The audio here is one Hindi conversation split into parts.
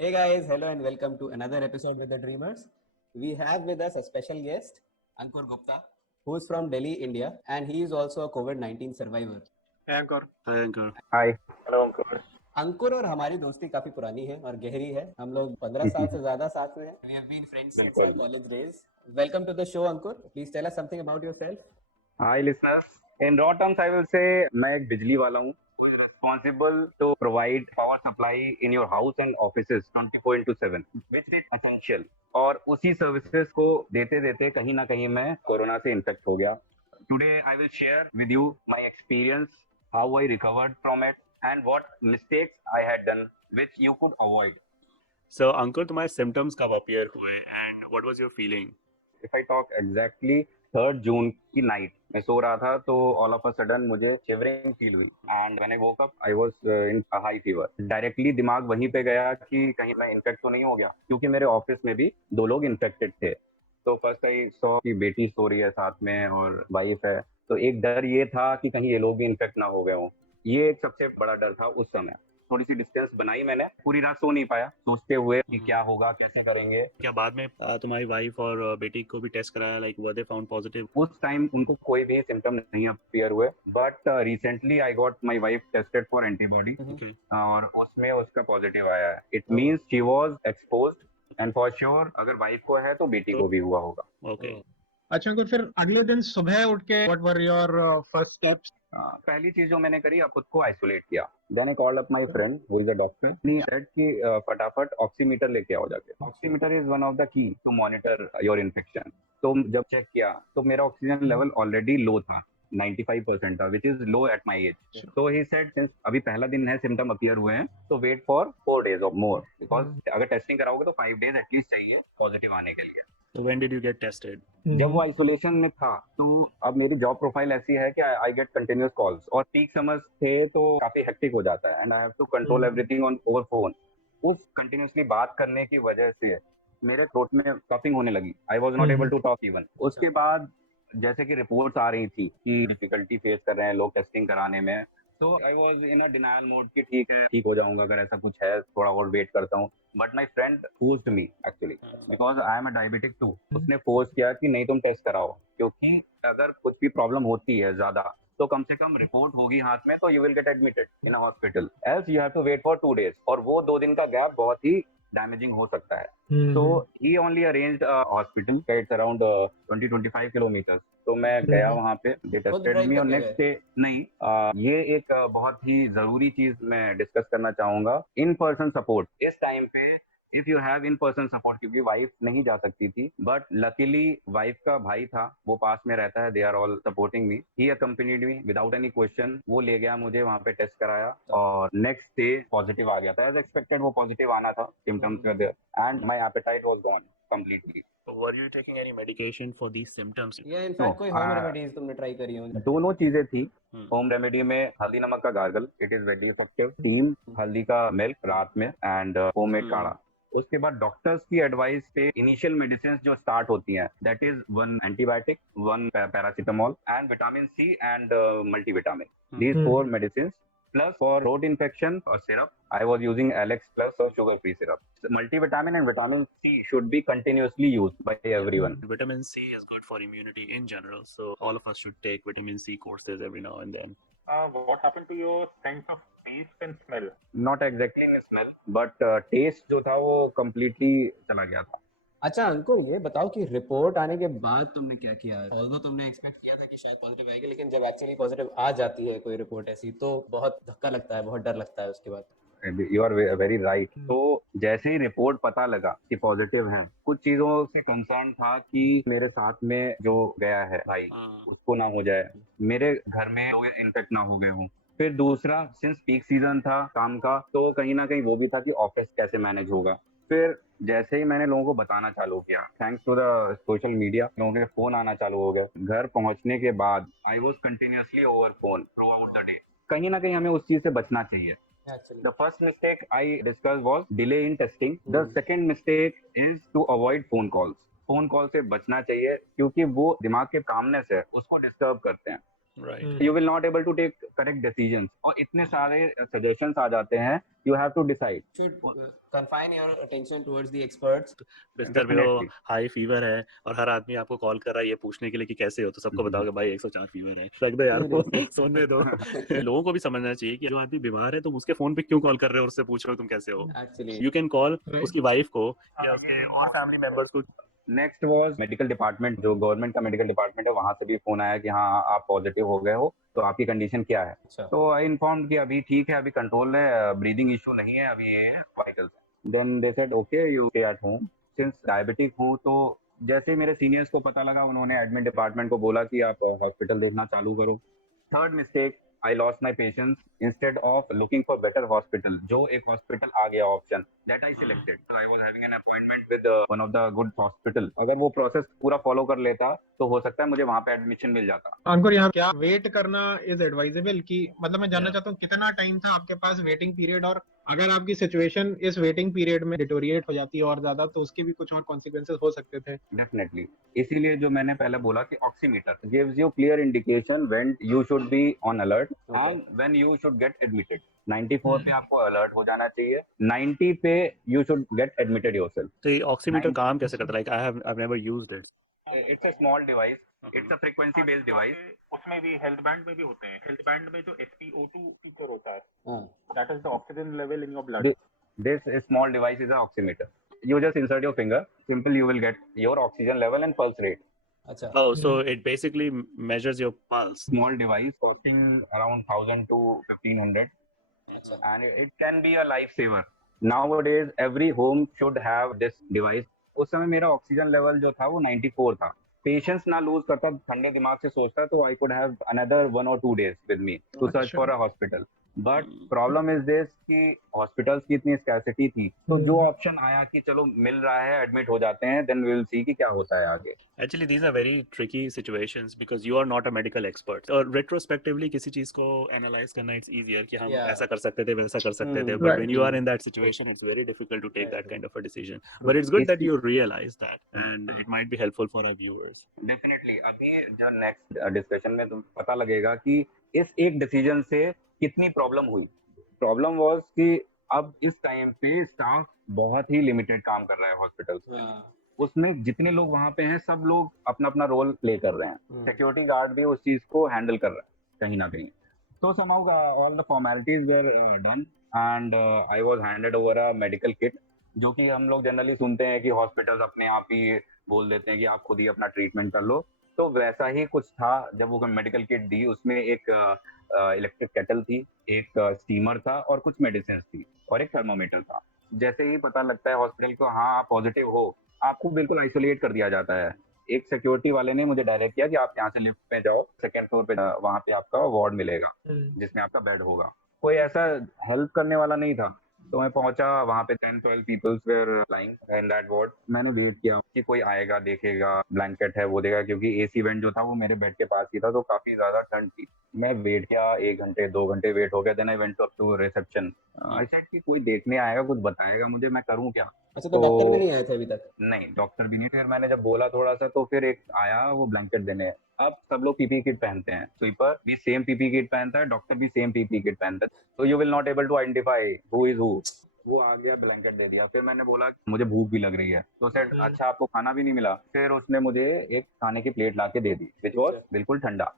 Hey guys, hello and welcome to another episode with the Dreamers. We have with us a special guest, Ankur Gupta, who is from Delhi, India, and he is also a COVID-19 survivor. Hey Ankur. Hi, Ankur. Hi. Hello Ankur. अंकुर और हमारी दोस्ती काफी पुरानी है और गहरी है। हम लोग 15 साल से ज्यादा साथ में हैं। We have been friends since our college days. Welcome to the show, Ankur. Please tell us something about yourself. Hi listeners. In raw terms, I will say मैं एक बिजली वाला हूँ. Responsible to provide power supply in your house and offices 24/7, which is essential. और उसी सर्विसेज को देते देते कहीं ना कहीं मैं कोरोना से इन्फेक्ट हो गया. Today I will share with you my experience, how I recovered from it, and what mistakes I had done which you could avoid. So, Ankur, तुम्हारे symptoms कब appear हुए and what was your feeling? If I talk exactly 3rd June की नाइट मैं सो रहा था तो ऑल ऑफ अ सडन मुझे शिवरिंग फील हुई and when I woke up I was in high fever. Directly दिमाग वहीं पे गया कि कहीं मैं इन्फेक्ट तो नहीं हो गया, क्योंकि मेरे ऑफिस में भी 2 लोग इन्फेक्टेड थे. तो फर्स्ट आई सॉ कि बेटी सो रही है साथ में और वाइफ है, तो एक डर ये था कि कहीं ये लोग भी इन्फेक्ट ना हो गए हों. ये एक सबसे बड़ा डर था उस समय. थोड़ी सी डिस्टेंस बनाई मैंने, पूरी रात सो नहीं पाया सोचते हुए कि क्या होगा, कैसे करेंगे. क्या बाद में तुम्हारी वाइफ और बेटी को भी टेस्ट कराया, like were they found positive? उस टाइम उनको कोई भी सिम्टम नहीं अपीयर हुए, but recently I got my wife tested for antibody और उसमें उसका पॉजिटिव आया है. It means she was exposed and for sure अगर वाइफ को है तो बेटी को भी हुआ होगा. ओके. अच्छा अंकुर, फिर अगले दिन सुबह उठ के what were your first steps? पहली चीज जो मैंने करी, खुद को आइसोलेट किया. Then I called up my friend who is a doctor. He said कि फटाफट ऑक्सीमीटर लेके आओ जाके. Oximeter is one of the key to monitor your infection. तो जब चेक किया तो मेरा ऑक्सीजन लेवल ऑलरेडी लो था, 95% था, which is low at my age. तो ही सेड सिंस अभी पहला दिन है, सिम्टम अपीयर हुए हैं, तो वेट फॉर 4 days और मोर, बिकॉज अगर टेस्टिंग कराओगे तो 5 days एटलीस्ट चाहिए पॉजिटिव आने के लिए. So when did you get tested? जब वो आइसोलेशन में था तो अब मेरी जॉब प्रोफाइल ऐसी है कि आई गेट कंटिन्यूअस कॉल्स और पीक समर्स थे तो काफी हेक्टिक हो जाता है and I have to control everything on over phone. उस कंटिन्यूअसली बात करने की वजह से मेरे थ्रोट में कफिंग होने लगी. I was not able to talk even. उसके बाद जैसे कि रिपोर्ट्स आ रही थी कि डिफिकल्टी फेस कर रहे हैं लोग टेस्टिंग कराने में, तो I was in a denial mode कि ठीक है, ठीक हो जाऊंगा, अगर ऐसा कुछ है थोड़ा और वेट करता हूँ. But my friend forced me actually, because I am a diabetic too. उसने फोर्स किया कि नहीं तुम टेस्ट कराओ, क्योंकि अगर कुछ भी प्रॉब्लम होती है ज्यादा तो कम से कम रिपोर्ट होगी हाथ में, तो you will get admitted in a hospital. Else you have to wait for 2 days और वो 2 दिन का गैप बहुत ही डैमेजिंग हो सकता है. So he only arranged a hospital. It's around 20-25 kilometers. तो मैं गया वहाँ पे, they tested me और नेक्स्ट डे नहीं. ये एक बहुत ही जरूरी चीज मैं डिस्कस करना चाहूंगा, इन पर्सन सपोर्ट. इस टाइम पे if you have in person support, क्योंकि वाइफ नहीं जा सकती थी, बट लकीली वाइफ का भाई था, वो पास में रहता है, they are all supporting me. He accompanied me without any question. वो ले गया मुझे वहाँ पे, टेस्ट कराया और नेक्स्ट डे पॉजिटिव आ गया था. एज एक्सपेक्टेड वो पॉजिटिव आना था, symptoms were there and my appetite was gone completely. So were you taking any medication for these symptoms? Yeah, in fact, कोई home remedies तुमने ट्राई करी हो? दोनों चीजें थी. होम रेमेडी में हल्दी नमक का gargle, it is very effective. 3 हल्दी का मिल्क रात में एंड होममेड काढ़ा. उसके बाद डॉक्टर्स की एडवाइस पे इनिशियल मेडिसिन जो स्टार्ट होती हैं, that is 1 antibiotic, 1 paracetamol and vitamin C and multivitamin. These 4 medicine plus for throat infection or syrup I was using Alex Plus or sugar free syrup. Multivitamin and vitamin C should be continuously used by everyone. Vitamin C is good for immunity in general, so all of us should take vitamin C courses every now and then. What happened to your sense of taste and smell? Not exactly in smell, but taste जो था वो completely चला गया था. अच्छा अंकुर, ये बताओ कि रिपोर्ट आने के बाद तुमने क्या किया? ऑल्दो तुमने एक्सपेक्ट किया था कि शायद पॉजिटिव आएगी, लेकिन जब एक्चुअली पॉजिटिव आ जाती है कोई रिपोर्ट ऐसी, तो बहुत धक्का लगता है, बहुत डर लगता है उसके बाद. You are very right. तो जैसे ही रिपोर्ट पता लगा कि पॉजिटिव है, कुछ चीजों से कंसर्न था कि मेरे साथ में जो गया है भाई उसको ना हो जाए, मेरे घर में लोग इन्फेक्ट ना हो गए हों. फिर दूसरा, सिंस पीक सीजन था काम का, तो कहीं ना कहीं वो भी था कि ऑफिस कैसे मैनेज होगा. फिर जैसे ही मैंने लोगों को बताना चालू किया, thanks to the social media, लोगों के फोन आना चालू हो गए. घर पहुंचने के बाद I was continuously over phone through out the day. कहीं ना कहीं हमें उस चीज से बचना चाहिए. The first mistake I discussed was delay in testing. The second mistake is to avoid phone calls. Phone call से बचना चाहिए, क्योंकि वो दिमाग के कामनेस है, उसको डिस्टर्ब करते हैं. Right. you will not able to take correct decisions और इतने सारे suggestions आ जाते हैं, you have to decide. should confine your attention towards the experts. बिस्तर पे हो, Definitely. हाई फीवर है और हर आदमी आपको कॉल कर रहा है ये पूछने के लिए कि कैसे हो, तो सबको बताओगे भाई 104 फीवर है, रख दो यार वो सोने दो। लोगों को भी समझना चाहिए कि जो आदमी बीमार है तुम उसके फोन पे क्यों कॉल कर रहे हो और उससे पूछ रहे हो तुम कैसे हो। Actually, you can call Right. उसकी वाइफ को या उसके और फैमिली मेंबर्स को। नेक्स्ट वाज मेडिकल डिपार्टमेंट, जो गवर्नमेंट का मेडिकल डिपार्टमेंट है, वहां से भी फोन आया कि हाँ आप पॉजिटिव हो गए हो, तो आपकी कंडीशन क्या है। अच्छा, तो आई इन्फॉर्म कि अभी ठीक है, अभी कंट्रोल है, ब्रीदिंग इशू नहीं है, अभी ये है vitals. Then they said okay you stay at home. Since diabetic हूँ तो जैसे ही मेरे सीनियर्स को पता लगा, उन्होंने एडमिट डिपार्टमेंट को बोला कि आप हॉस्पिटल देखना चालू करो। Third mistake, I lost my patience. Instead of looking for better hospital, जो एक hospital आ गया option that I selected. So I was having an appointment with one of the good hospital. अगर वो process पूरा follow कर लेता तो हो सकता है मुझे वहाँ पे एडमिशन मिल जाता। अंकुर, यहाँ क्या वेट करना इज एडवाइजेबल? कि मतलब मैं जानना Yeah. चाहता हूँ कितना टाइम था आपके पास वेटिंग पीरियड, और अगर आपकी सिचुएशन इस वेटिंग पीरियड में डिटोरिएट हो जाती है और ज्यादा, तो उसके भी कुछ और कॉन्सिक्वेंसेस हो सकते थे। डेफिनेटली, इसीलिए जो मैंने पहले बोला कि oximeter gives you clear indication when you should be on alert and when you should get admitted. 94 पे आपको अलर्ट हो जाना चाहिए, 90 पे you should get admitted yourself. तो ये ऑक्सीमीटर काम कैसे करता है? Like I never used it. It's a small device, it's a frequency based device. उसमें भी हेल्थ बैंड में भी होते हैं। हेल्थ बैंड में जो SpO2 फीचर होता है, हाँ, that is the oxygen level in your blood. This small device is an oximeter. You just insert your finger, simple, you will get your oxygen level and pulse rate. अच्छा, Oh, so it basically measures your pulse. Small device costing around 1000 to 1500, अच्छा, and it can be a lifesaver. Nowadays, every home should have this device. उस समय मेरा ऑक्सीजन लेवल जो था वो 94 था। पेशेंस ना लूज करता, ठंडे दिमाग से सोचता, तो I could have another 1 or 2 days with me to search अच्छा। For a hospital. But problem is this कि हॉस्पिटल्स की इतनी स्कैसिटी थी, तो जो ऑप्शन आया कि चलो मिल रहा है, एडमिट हो जाते हैं, देन वी विल सी कि क्या होता है आगे। Actually, these are very tricky situations because you are not a medical expert. और retrospectively किसी चीज को analyze करना it's easier कि हम Yeah. ऐसा कर सकते थे, वैसा कर सकते थे. Hmm. But Right. when you are in that situation, it's very difficult to take Right. that kind of a decision. But it's good that you realize that, and it might be helpful for our viewers. Definitely अभी जो नेक्स्ट डिस्कशन में तुम पता लगेगा कि इस एक डिसीजन से कितनी प्रॉब्लम हुई। प्रॉब्लम वाज कि अब इस टाइम पे स्टाफ बहुत ही लिमिटेड काम कर रहा है हॉस्पिटल। हाँ, उसमें जितने लोग वहां पे हैं, सब लोग अपना अपना रोल प्ले कर रहे हैं। सिक्योरिटी गार्ड भी उस चीज को हैंडल कर रहा है कहीं ना कहीं। तो somehow all the formalities were done and I was handed over a medical kit, जो कि हम लोग जनरली सुनते हैं कि हॉस्पिटल्स अपने आप ही बोल देते हैं कि आप खुद ही अपना ट्रीटमेंट कर लो। तो वैसा ही कुछ था। जब वो मेडिकल किट दी, उसमें एक इलेक्ट्रिक केटल थी, एक स्टीमर था और कुछ मेडिसिन थी और एक थर्मोमीटर था। जैसे ही पता लगता है हॉस्पिटल को हाँ आप पॉजिटिव हो, आपको बिल्कुल आइसोलेट कर दिया जाता है। एक सिक्योरिटी वाले ने मुझे डायरेक्ट किया कि आप यहाँ से लिफ्ट में जाओ, सेकंड फ्लोर पे, वहां पे आपका वार्ड मिलेगा जिसमें आपका बेड होगा। कोई ऐसा हेल्प करने वाला नहीं था। तो मैं पहुंचा वहां पे, 10-12 peoples were lying in that ward. मैंने वेट किया कि कोई आएगा, देखेगा, ब्लैंकेट है वो देगा, क्योंकि एसी वेंट जो था वो मेरे बेड के पास ही था, तो काफी ज्यादा ठंड थी। मैं वेट किया, 1 घंटे 2 घंटे वेट हो गया। Then I went up to reception. I said कि कोई देखने आएगा, कुछ बताएगा मुझे, मैं करूँ क्या। अच्छा, तो डॉक्टर भी नहीं आए थे अभी तक? नहीं, डॉक्टर भी नहीं। फिर मैंने जब बोला थोड़ा सा, तो फिर एक आया वो ब्लैंकेट देने। अब सब लोग पीपी किट पहनते हैं, स्वीपर भी सेम पीपी किट पहनता है, डॉक्टर भी सेम पीपी किट पहनता है, तो you will not able to identify who is who. वो आ गया, ब्लैंकेट दे दिया। फिर मैंने बोला मुझे भूख भी लग रही है, तो सेड अच्छा आपको खाना भी नहीं मिला। फिर उसने मुझे एक खाने की प्लेट ला के दे दी, विच वॉज बिल्कुल ठंडा।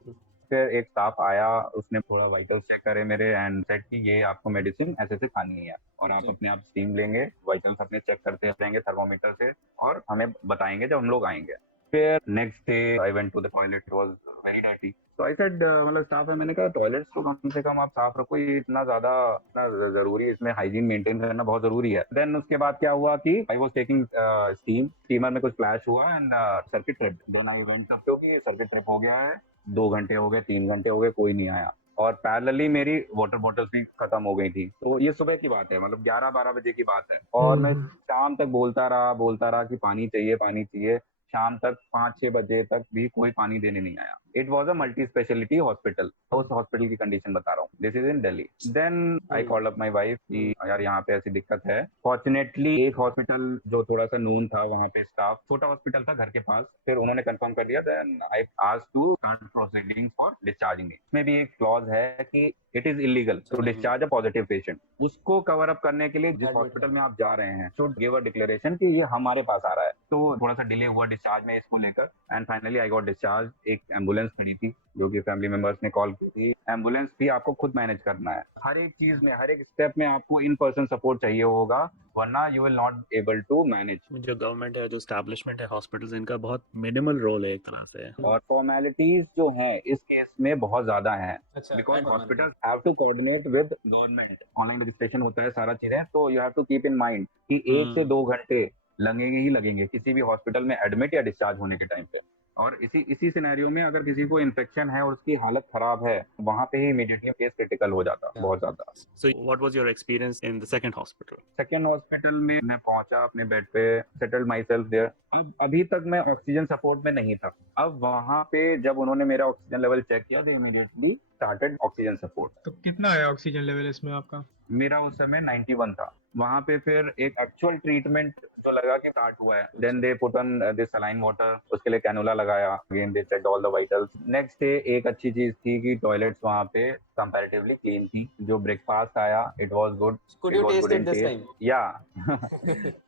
फिर एक स्टाफ आया, उसने थोड़ा वाइटल्स चेक करे मेरे एंड सेड कि ये आपको मेडिसिन ऐसे से खानी है और आप अपने आप स्टीम लेंगे, वाइटल्स अपने चेक करते रहेंगे थर्मोमीटर से और हमें बताएंगे जब हम लोग आएंगे। फिर next day I went to the toilet, it was very dirty. तो आई सेड मतलब स्टाफ है, मैंने कहा टॉयलेट्स तो कम से कम आप साफ रखो, ये इतना जरूरी है, इसमें हाइजीन मेंटेन करना बहुत जरूरी है। देन उसके बाद क्या हुआ कि आई वाज टेकिंग स्टीमर में कुछ फ्लैश हुआ and circuit trip. Then I went up, क्योंकि सर्किट ट्रिप हो गया है, 2 घंटे हो गए, 3 घंटे हो गए, कोई नहीं आया। और पैरेलली मेरी वाटर बॉटल्स भी खत्म हो गई थी। तो ये सुबह की बात है, मतलब 11-12 बजे की बात है। और मैं शाम तक बोलता रहा कि पानी चाहिए, पानी चाहिए। शाम तक 5-6 बजे तक भी कोई पानी देने नहीं आया। It was a multi speciality hospital. उस हॉस्पिटल की कंडीशन बता रहा हूँ। This is in Delhi. Then I called up my wife कि यार यहाँ पे ऐसी दिक्कत है। फॉर्चुनेटली एक हॉस्पिटल जो थोड़ा सा नोन था, वहाँ पे स्टाफ, छोटा हॉस्पिटल था घर के पास, फिर उन्होंने कंफर्म कर दिया। Then I asked to start proceeding for discharging. इसमें भी एक क्लॉज है कि it is illegal to discharge a positive patient. उसको कवर अप करने के लिए जिस हॉस्पिटल में आप जा रहे हैं शुड गिव अ डिक्लेरेशन कि ये हमारे पास आ रहा है। तो थोड़ा सा डिले हुआ डिस्चार्ज में इसको लेकर, and finally I got discharge. एक एम्बुलेंस खड़ी थी जो कि फैमिली मेंबर्स ने कॉल की थी। एम्बुलेंस भी आपको खुद मैनेज करना है। हर एक चीज में, हर एक स्टेप में आपको इन पर्सन सपोर्ट चाहिए होगा, वरना you will not able to manage. जो गवर्नमेंट है, जो स्टैब्लिशमेंट है हॉस्पिटल्स, इनका बहुत मिनिमल रोल है एक तरह से। और फॉर्मेलिटीज जो हैं इस केस में बहुत ज्यादा हैं, अच्छा, बिकॉज क्या hospital have to coordinate with government. Online registration होता है, सारा चीजें, तो you have to keep in mind कि 1 से 2 घंटे लगेंगे ही लगेंगे किसी भी हॉस्पिटल में एडमिट या डिस्चार्ज होने के टाइम पे। और इसी सिनेरियो में अगर किसी को इन्फेक्शन है और उसकी हालत खराब है, वहां पे ही इमीडिएटली केस क्रिटिकल हो जाता है, बहुत ज्यादा। So what was your experience in the second hospital? Second hospital में मैं पहुंचा, अपने बेड पे सेटल माई सेल्फ देयर। अब अभी तक मैं ऑक्सीजन सपोर्ट में नहीं था। अब वहां पे जब उन्होंने मेरा ऑक्सीजन लेवल चेक किया, दे इमीडिएटली स्टार्टेड ऑक्सीजन सपोर्ट। तो कितना है ऑक्सीजन लेवल इसमें आपका? मेरा उस समय 91 था। वहां पे फिर एक एक्चुअल ट्रीटमेंट जो लगा कि स्टार्ट हुआ है। Then they put on this saline water, उसके लिए कैनुला लगाया। Again they check all the vitals. Next day एक अच्छी चीज थी कि टॉयलेट्स वहां पे कंपैरेटिवली क्लीन थी। जो ब्रेकफास्ट आया, it was good. Could you taste it this time? या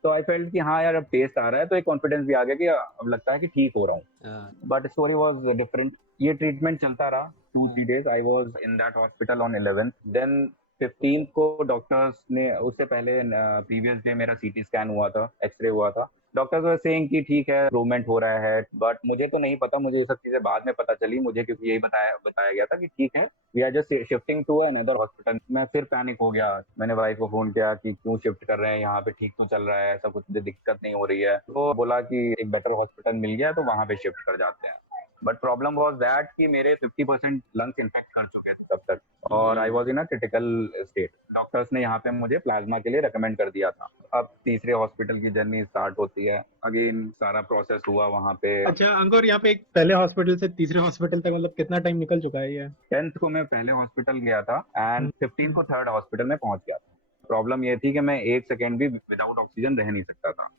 तो आई फेल्ट कि हाँ यार अब टेस्ट आ रहा है, तो एक कॉन्फिडेंस भी आ गया कि अब लगता है कि ठीक हो रहा हूँ। But story was different. ये ट्रीटमेंट चलता रहा 2-3 days. I was in that hospital on 11th। देन 15th को डॉक्टर्स ने, उससे पहले प्रीवियस डे मेरा सीटी स्कैन हुआ था, एक्सरे हुआ था। डॉक्टर्स वर सेइंग कि ठीक है, इम्प्रूवमेंट हो रहा है। बट मुझे तो नहीं पता, मुझे ये सब चीजें बाद में पता चली मुझे, क्योंकि यही बताया गया था कि ठीक है, we are just shifting to another hospital. मैं फिर पैनिक हो गया। मैंने वाइफ को फोन किया कि क्यों शिफ्ट कर रहे हैं, यहाँ पे ठीक तो चल रहा है, ऐसा कुछ दिक्कत नहीं हो रही है। तो बोला कि एक बेटर हॉस्पिटल मिल गया तो वहां पे शिफ्ट कर जाते हैं। बट प्रॉब्लम वाज दैट कि मेरे 50% लंग्स इन्फेक्ट कर चुके थे तब तक, और आई was in a critical state. Doctors ने यहाँ पे मुझे प्लाज्मा के लिए रेकमेंड कर दिया था। अब तीसरे हॉस्पिटल की जर्नी स्टार्ट होती है। अगेन सारा प्रोसेस हुआ वहाँ पे। अच्छा अंकुर, यहाँ पे एक पहले हॉस्पिटल से तीसरे हॉस्पिटल तक मतलब कितना टाइम निकल चुका है ये? 10th को मैं पहले हॉस्पिटल गया था एंड 15 को थर्ड हॉस्पिटल में पहुंच गया था। प्रॉब्लम ये थी कि मैं 1 सेकेंड भी विदाउट ऑक्सीजन रह नहीं सकता था।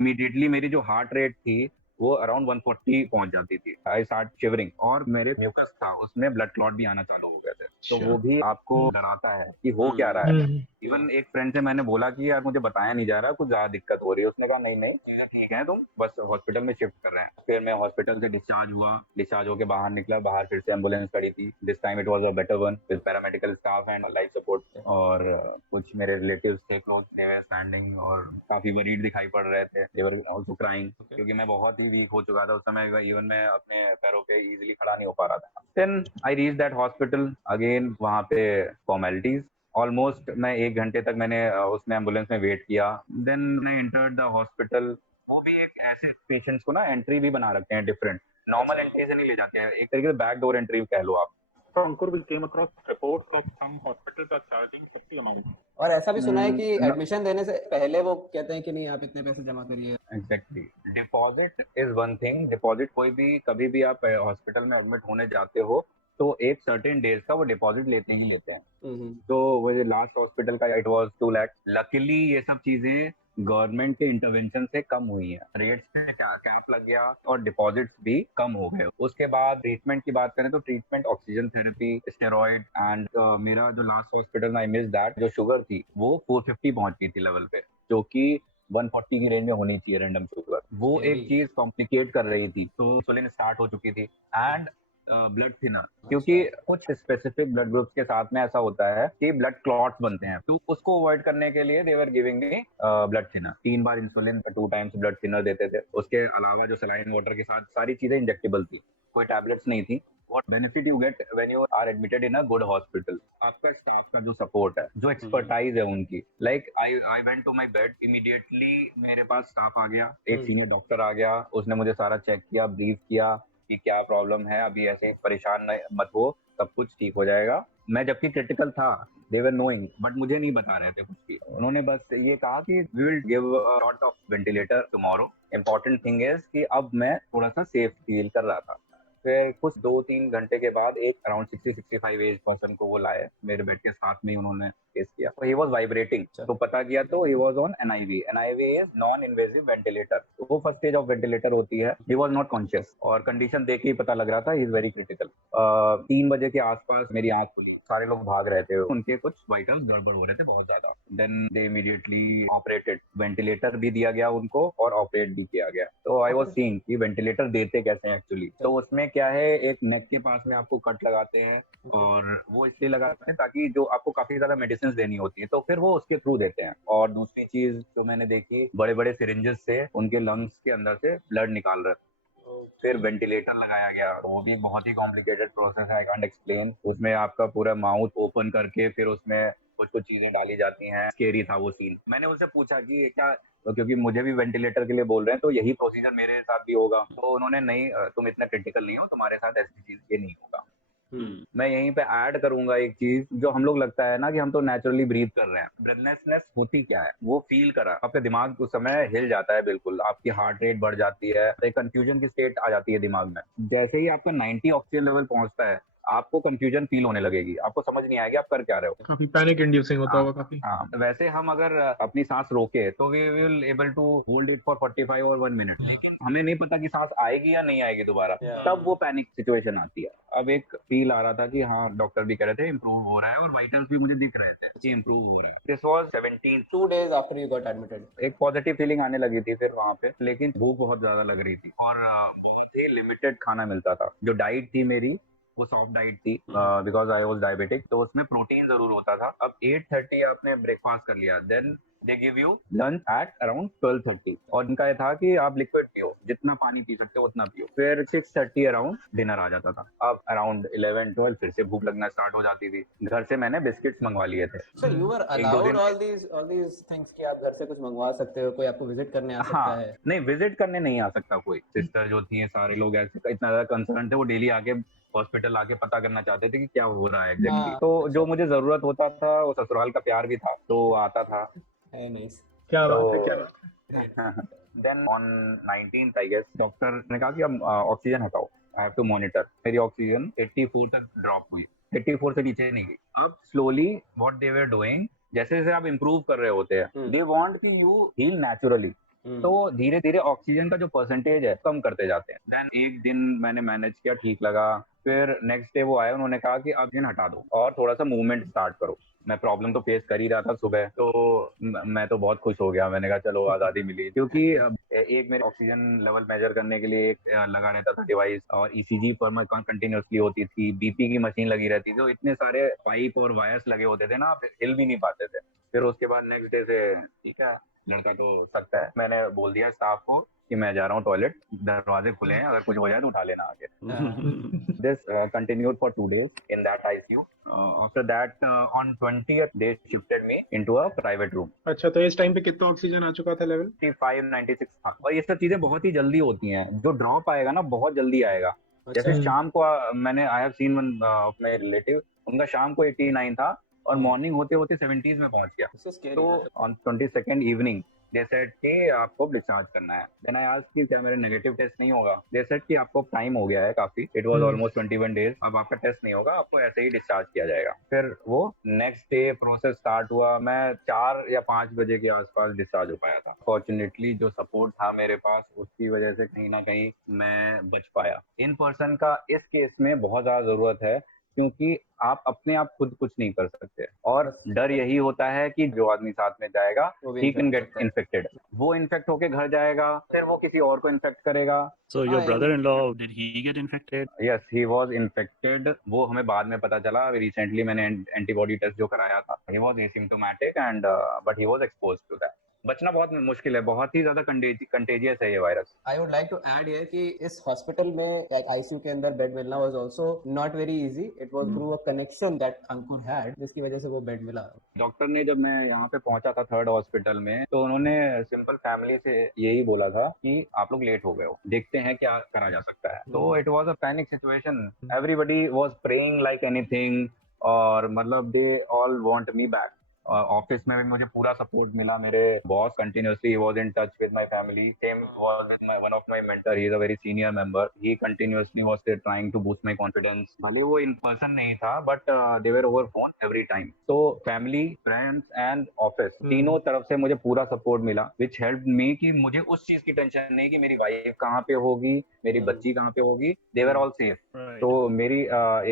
इमीडिएटली मेरी जो हार्ट रेट थी वो अराउंड 140 पहुंच जाती थी। आई स्टार्ट शिवरिंग, और मेरे म्यूकस था उसमें ब्लड क्लॉट भी आना चालू हो गए थे। तो वो भी आपको डराता है कि हो क्या रहा है। इवन एक फ्रेंड से मैंने बोला कि यार मुझे बताया नहीं जा रहा, कुछ ज्यादा दिक्कत हो रही है। उसने कहा नहीं नहीं चीजें ठीक है, तुम बस हॉस्पिटल में शिफ्ट कर रहे हैं। फिर मैं हॉस्पिटल से डिस्चार्ज हुआ। डिस्चार्ज होकर बाहर निकला, बाहर फिर से एम्बुलेंस खड़ी थी। This time it was a better one with paramedical staff and life support. और कुछ मेरे रिलेटिव्स थे क्लोज, दे वर स्टैंडिंग और काफी वरीड दिखाई पड़ रहे थे। दे वर आल्सो क्राइंग, क्योंकि मैं बहुत ही वीक हो चुका था उस समय। इवन मैं अपने पैरों पे इजीली खड़ा नहीं हो पा रहा था। Then I reach that hospital. Again वहाँ पे फॉर्मेलिटीज। ऑलमोस्ट मैं 1 घंटे तक मैंने उसमें एम्बुलेंस में वेट किया। Then I entered the hospital. वो भी एक ऐसे पेशेंट्स को ना एंट्री भी बना रखते हैं डिफरेंट, नॉर्मल एंट्री से नहीं ले जाते हैं, एक तरीके से बैक डोर एंट्री कह लो आप। So Ankur, we came across reports of some hospitals are charging 50 amount. और ऐसा भी सुना है कि एडमिशन देने से पहले वो कहते हैं कि नहीं आप इतने पैसे जमा करिए। Exactly. Deposit is one thing. Deposit कोई भी, कभी भी आप हॉस्पिटल में एडमिट होने जाते हो तो एक सर्टेन डेज का वो डिपॉजिट लेते ही लेते हैं। तो वो लास्ट हॉस्पिटल का इट वाज 2 लाख। लकीली ये सब चीजें गवर्नमेंट के इंटरवेंशन से कम हुई है। रेट्स पे कैप लग गया और डिपॉजिट्स भी कम हो गए। उसके बाद ट्रीटमेंट की बात करें तो treatment oxygen therapy, steroid and मेरा जो last hospital I miss that, जो शुगर थी वो 450 पहुंच गई थी लेवल पे, जो कि 140 की रेंज में होनी चाहिए रैंडम शुगर। वो एक चीज कॉम्प्लिकेट कर रही थी। तो इंसुलिन स्टार्ट हो चुकी थी एंड ब्लड थिनर, क्योंकि कुछ स्पेसिफिक ब्लड ग्रुप्स के साथ में ऐसा होता है कि ब्लड क्लॉट्स बनते हैं। तो उसको अवॉइड करने के लिए they were giving me blood thinner. 3 बार इंसुलिन, 2 टाइम्स ब्लड थिनर देते थे। उसके अलावा जो सलाइन वाटर के साथ सारी चीजें इंजेक्टेबल थी, कोई टैबलेट्स नहीं थी। What benefit you get when you are admitted in a good hospital? आपका स्टाफ का जो सपोर्ट है, जो एक्सपर्टाइज है उनकी। Like I went to my bed, immediately मेरे पास स्टाफ आ गया, एक सीनियर डॉक्टर आ गया। उसने मुझे सारा चेक किया, ब्रीफ किया कि क्या प्रॉब्लम है, अभी ऐसे परेशान मत हो, सब कुछ ठीक हो जाएगा। मैं जबकि क्रिटिकल था, दे वर नोइंग, बट मुझे नहीं बता रहे थे कुछ भी। उन्होंने बस ये कहा कि we will give lot of ventilator tomorrow, important thing is कि अब मैं थोड़ा सा सेफ फील कर रहा था। फिर कुछ 2-3 घंटे के बाद एक अराउंड 60-65 एज पर्सन को वो लाए मेरे बेड के साथ में ही उन्होंने केस किया, तो ही वाज वाइब्रेटिंग, तो पता किया तो he was on NIV. NIV is non invasive ventilator, तो वो फर्स्ट स्टेज ऑफ वेंटिलेटर होती है। ही वाज नॉट कॉन्शियस और कंडीशन देख के ही पता लग रहा था ही इज वेरी क्रिटिकल। 3 बजे के आसपास मेरी आंख खुली, सारे लोग भाग रहे थे, उनके कुछ वाइटल्स गड़बड़ हो रहे थे बहुत ज्यादा। Then they immediately operated, ventilator भी दिया गया उनको और ऑपरेट भी किया गया। तो आई वाज सीइंग कि वेंटिलेटर देते कैसे हैं एक्चुअली। तो उसमें क्या है, एक नेक के पास में आपको कट लगाते हैं और वो इसलिए लगाते हैं ताकि जो आपको काफी ज्यादा मेडिसिन देनी होती है तो फिर वो उसके थ्रू देते हैं। और दूसरी चीज जो मैंने देखी, बड़े बड़े सिरिंजेस से उनके लंग्स के अंदर से ब्लड निकाल रहे थे। फिर वेंटिलेटर लगाया गया, वो भी बहुत ही कॉम्प्लिकेटेड प्रोसेस है, आई कांट एक्सप्लेन। उसमें आपका पूरा माउथ ओपन करके फिर उसमें कुछ कुछ चीजें डाली जाती हैं। स्केरी था वो सीन। मैंने उनसे पूछा कि क्या, क्योंकि मुझे भी वेंटिलेटर के लिए बोल रहे हैं तो यही प्रोसीजर मेरे साथ भी होगा। तो उन्होंने नहीं, तुम इतना क्रिटिकल नहीं हो, तुम्हारे साथ ऐसी चीज ये नहीं होगा। मैं यहीं पे ऐड करूंगा एक चीज, जो हम लोग लगता है ना कि हम तो नेचुरली ब्रीथ कर रहे हैं, ब्रेथलेसनेस होती क्या है वो फील करा। आपका दिमाग उस समय हिल जाता है बिल्कुल, आपकी हार्ट रेट बढ़ जाती है, एक कंफ्यूजन की स्टेट आ जाती है दिमाग में। जैसे ही आपका 90 ऑक्सीजन लेवल पहुंचता है, आपको कंफ्यूजन फील होने लगेगी, आपको समझ नहीं आएगी आप कर क्या रहे हो। काफी पैनिक इंड्यूसिंग होता होगा काफी। हाँ, वैसे हम अगर अपनी सांस रोके तो we will able to hold it for 45 और 1 मिनट, लेकिन हमें नहीं पता कि सांस आएगी या नहीं आएगी दोबारा, तब वो पैनिक सिचुएशन आती है। अब एक फील आ रहा था कि हाँ, डॉक्टर भी कह रहे थे इम्प्रूव हो रहा है और वाइटल्स भी मुझे दिख रहे थे कि इम्प्रूव हो रहा है। This was 17 2 days after you got admitted. एक पॉजिटिव फीलिंग आने लगी थी फिर वहां पे, लेकिन भूख बहुत ज्यादा लग रही थी और बहुत ही लिमिटेड खाना मिलता था। जो डाइट थी मेरी वो सॉफ्ट डाइट थी, बिकॉज आई वाज डायबिटिक, तो उसमें प्रोटीन जरूर होता था। अब 8:30 आपने ब्रेकफास्ट कर लिया, then they give you lunch at around 12:30 और इनका ये था कि आप लिक्विड पियो, जितना पानी पी सकते हो उतना पियो। फिर 6:30 अराउंड डिनर आ जाता था। अब अराउंड 11-12 फिर से भूख लगना स्टार्ट हो जाती थी। घर से मैंने बिस्किट्स मंगवा लिए थे। So you were allowed all these things कि आप घर से कुछ मंगवा सकते हो, कोई आपको विजिट करने आ सकता है? नहीं, विजिट करने नहीं आ सकता कोई। सिस्टर जो थी, सारे लोग ऐसे इतना ज्यादा कंसर्न थे, वो डेली आके हॉस्पिटल आके पता करना चाहते थे कि क्या हो रहा है एग्जैक्टली। तो जो मुझे जरूरत होता था, वो ससुराल का प्यार भी था तो आता था। Nice. क्या बात है, क्या बात है। Then on 19th I guess, doctor ने कहा कि अब ऑक्सीजन हटाओ, आई हैव टू मॉनिटर। मेरी ऑक्सीजन 84 तक ड्रॉप हुई, 84 से नीचे नहीं गई। अब slowly what they were doing, जैसे जैसे आप इम्प्रूव कर रहे होते हैं, दे वांट कि यू हील नेचुरली, तो धीरे धीरे ऑक्सीजन का जो परसेंटेज है कम करते जाते हैं। देन एक दिन मैंने मैनेज किया, ठीक लगा। फिर नेक्स्ट डे वो आए, उन्होंने कहा कि ऑक्सीजन हटा दो और थोड़ा सा मूवमेंट स्टार्ट करो। मैं प्रॉब्लम तो फेस कर ही रहा था सुबह, तो मैं तो बहुत खुश हो गया। मैंने कहा चलो आजादी मिली, क्योंकि एक मेरे ऑक्सीजन लेवल मेजर करने के लिए एक लगा रहता था डिवाइस, और ईसीजी पर मैं कंटिन्यूअसली होती थी, बीपी की मशीन लगी रहती थी, तो इतने सारे पाइप और वायर्स लगे होते थे ना, आप हिल भी नहीं पाते थे। फिर उसके बाद नेक्स्ट डे से ठीक है, लड़का तो सकता है। मैंने बोल दिया स्टाफ को कि मैं जा रहा हूँ टॉयलेट, दरवाजे खुले हैं, अगर कुछ हो जाए तो उठा लेना आके। This continued for 2 days in that ICU. After that, on 20th, they shifted me into a private room. अच्छा, तो इस टाइम पे कितना ऑक्सीजन आ चुका था लेवल? 95-96 था। और ये सब चीजें बहुत ही जल्दी होती हैं, जो ड्रॉप आएगा ना बहुत जल्दी आएगा। जैसे शाम को मैंने I have seen one of my relative, उनका शाम को 89 था और मॉर्निंग होते होते 70s में पहुंच गया। तो on 22nd evening they said कि आपको डिस्चार्ज करना है। देन आई आस्क्ड कि क्या मेरे नेगेटिव टेस्ट नहीं होगा। दे सेड कि आपको टाइम हो गया है काफी, इट वाज ऑलमोस्ट 21 डेज, अब आपका टेस्ट नहीं होगा, आपको ऐसे ही डिस्चार्ज किया जाएगा। फिर वो नेक्स्ट डे प्रोसेस स्टार्ट हुआ। मैं 4 या 5 बजे के आसपास डिस्चार्ज हो पाया था। फॉर्चुनेटली जो सपोर्ट था मेरे पास, उसकी वजह से कहीं ना कहीं मैं बच पाया। इन पर्सन का इस केस में बहुत ज्यादा जरूरत है, क्योंकि आप अपने आप खुद कुछ नहीं कर सकते, और डर यही होता है कि जो आदमी साथ में जाएगा ही कैन गेट इन्फेक्टेड, वो इन्फेक्ट होके घर जाएगा, फिर वो किसी और को इन्फेक्ट करेगा। So your brother-in-law, did he get infected? Yes, he was infected. वो हमें बाद में पता चला, रिसेंटली मैंने एंटीबॉडी टेस्ट जो कराया था, he was asymptomatic and but he was exposed to that. बचना बहुत मुश्किल है, बहुत ही ज्यादा कंटेजियस है ये virus. I would like to add here कि इस हॉस्पिटल में like ICU के अंदर बेड मिलना was also not very easy. It was through a connection that Ankur had, जिसकी वजह से वो बेड मिला। डॉक्टर ने, जब मैं यहाँ पे पहुंचा था 3rd हॉस्पिटल में, तो उन्होंने सिंपल फैमिली से यही बोला था कि आप लोग लेट हो गए हो, देखते हैं क्या करा जा सकता है। तो it was a panic situation, everybody was praying like anything, और मतलब they all want me back. Office में भी मुझे पूरा सपोर्ट मिला। मेरे boss continuously he was in touch with my family. Same was with my one of my mentor, he is a very senior member. He continuously was trying to boost my confidence. भले वो इन पर्सन नहीं था but they were over phone every time. तो फैमिली, फ्रेंड्स एंड ऑफिस तीनों तरफ से मुझे पूरा सपोर्ट मिला, विच हेल्प मी कि मुझे उस चीज की टेंशन नहीं कि मेरी वाइफ कहाँ पे होगी, मेरी बच्ची कहाँ पे होगी। दे वर ऑल सेफ। Right. तो मेरी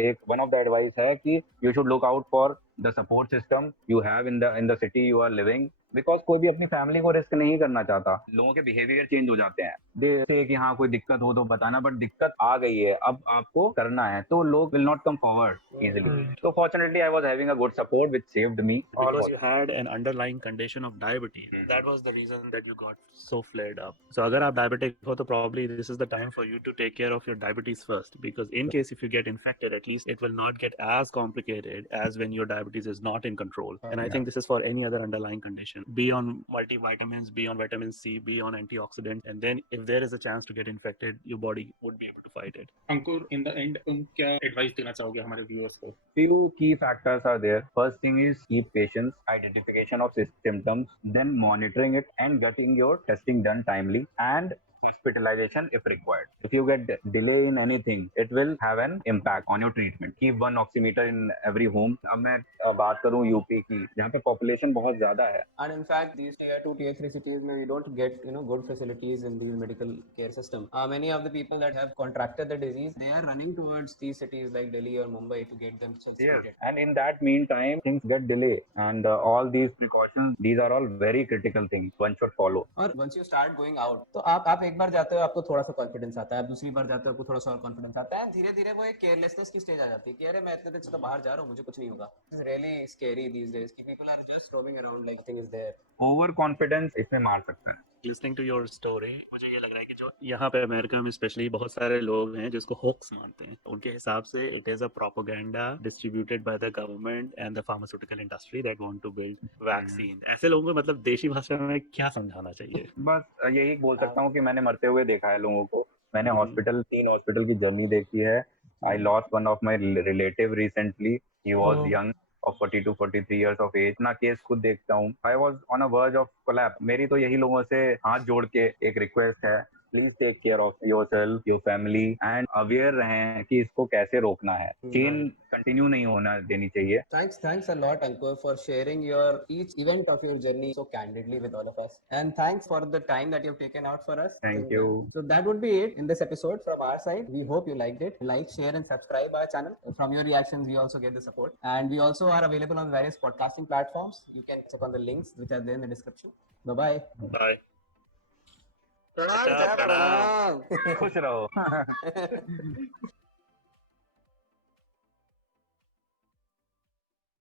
एक वन ऑफ द एडवाइस है कि you should look out for the support system you have in the city you are living. Because कोई भी अपनी फैमिली को रिस्क नहीं करना चाहता। लोगों के बिहेवियर चेंज हो जाते हैं। दे से कि हाँ कोई दिक्कत हो तो बताना, बट दिक्कत आ गई है अब आपको करना है, तो लोग will not come forward easily. तो fortunately I was having a good support which saved me. Because you had an underlying condition of diabetes. That was the reason that you got so flared up. So अगर आप diabetic हो तो probably this is the time for you to take care of your diabetes first, because in case if you get infected, at least it will not get as complicated as when your diabetes is not in control. And I think this is for any other underlying condition. Be on multivitamins, be on vitamin C, be on antioxidants, and then if there is a chance to get infected, your body would be able to fight it. Ankur, in the end तुम क्या एडवाइस देना चाहोगे हमारे व्यूअर्स को? Few key factors are there. First thing is keep patience, identification of symptoms, then monitoring it and getting your testing done timely, and hospitalization if required. If you get delay in anything, it will have an impact on your treatment. Keep one oximeter in every home. अब मैं बात करूँ यूपी की, जहाँ पे population बहुत ज्यादा है। And in fact, these tier 2, tier 3 cities, we don't get good facilities in the medical care system. Many of the people that have contracted the disease, they are running towards these cities like Delhi or Mumbai to get themselves Yes, treated. and in that meantime, things get delayed, and all these precautions, these are all very critical things one should follow. और once you start going out, तो आप एक बार जाते हो आपको थोड़ा सा कॉन्फिडेंस आता है, आप दूसरी बार जाते हो आपको थोड़ा सा और कॉन्फिडेंस आता है, धीरे धीरे वो एक केयरलेसनेस की स्टेज आ जाती है कि अरे मैं इतने दिन से तो बाहर जा रहा हूँ, मुझे कुछ नहीं होगा. It's really scary these days कि people are just roaming around like nothing is there. Overconfidence इसमें मार सकता है. Listening to your story, मुझे ये लग रहा है कि जो यहाँ पे अमेरिका में स्पेशली बहुत सारे लोग हैं जिसको होक्स मानते हैं, उनके हिसाब से it is a propaganda distributed by the government and the pharmaceutical industry that want to build vaccine. ऐसे लोगों को मतलब देशी भाषा में क्या समझाना चाहिए? बस यही बोल सकता हूँ कि मैंने मरते हुए देखा है लोगों को. मैंने हम्म. 3 हॉस्पिटल की जर्नी देखी है. I lost one of my relative recently. He was young, of 42, 43 years of age. अपना केस खुद देखता हूँ. I was on a verge of collapse. मेरी तो यही लोगों से हाथ जोड़ के एक रिक्वेस्ट है, please take care of yourself, your family, and aware रहें कि इसको कैसे रोकना है. चेन कंटिन्यू नहीं होना देनी चाहिए. Thanks a lot, Ankur, for sharing your each event of your journey so candidly with all of us. And thanks for the time that you've taken out for us. Thank you. So that would be it in this episode from our side. We hope you liked it. Like, share, and subscribe our channel. From your reactions, we also get the support. And we also are available on various podcasting platforms. You can check on the links which are there in the description. Bye-bye. Bye. प्रणाम. खुश रहो.